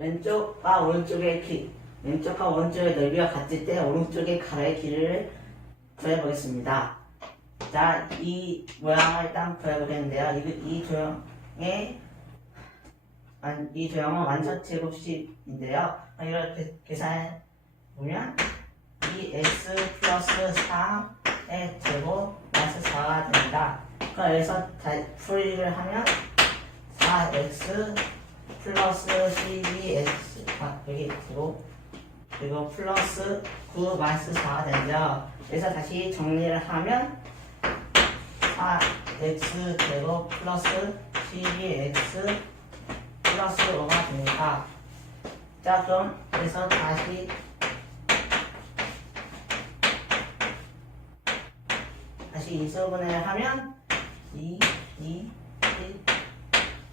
왼쪽과 오른쪽의 길, 왼쪽과 오른쪽의 넓이가 같을 때 오른쪽의 가로의 길이를 구해보겠습니다. 자, 이 모양을 일단 구해보겠는데요. 이, 이 도형의 완- 이 도형은 완전 제곱식인데요. 이렇게 계산해 보면 2x 플러스 3의 제곱 마이너스 4가 됩니다. 그럼 여기서 다 풀이를 하면 4x 플러스 12x 아, 여기 제곱 그리고 플러스 9 마이너스 4가 되죠. 그래서 다시 정리를 하면 4x 제곱 플러스 12x 플러스 5가 됩니다. 자 그럼 그래서 다시 다시 이수분해를 하면 2, 2, 1,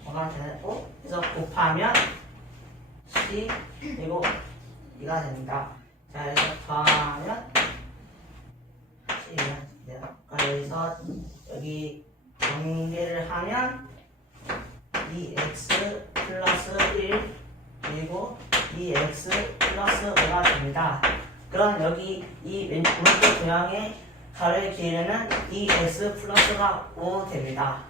5가 되고 그래서 곱하면 10 그리고 2가 됩니다. 자 그래서 더하면 10이 돼요. 그러니까 여기서 여기 정리를 하면 2x 플러스 1 그리고 2x 플러스 5가 됩니다. 그럼 여기 이 왼- 오른쪽 도형의 가로의 길이는 2x 플러스가 5 됩니다.